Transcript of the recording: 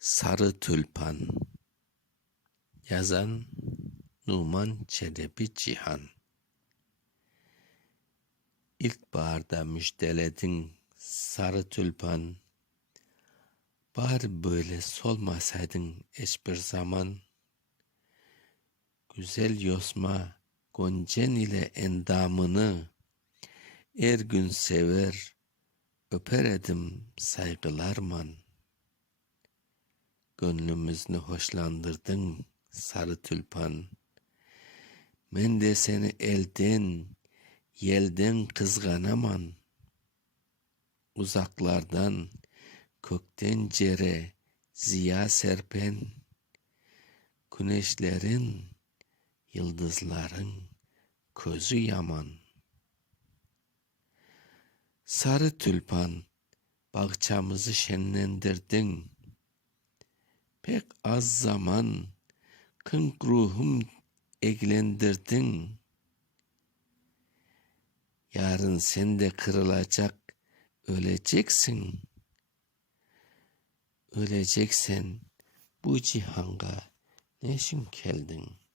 Sarı Tülpan. Yazan Numan Çelebi Cihan. İlkbaharda müjdeledin sarı tülpan. Bari böyle solmasaydın hiçbir zaman. Güzel yosma goncen ile endamını Er gün sever öper edim saygılarman Gönlümüzünü hoşlandırdın sarı tülpan. Men de seni elden, yelden kızganaman. Uzaklardan, kökten cere, ziya serpen. Güneşlerin, yıldızların, közü yaman. Sarı tülpan, bahçamızı şenlendirdin pek az zaman kınk ruhum eglendirdin. Yarın sen de kırılacak, öleceksin. Öleceksen bu cihanga ne için geldin?''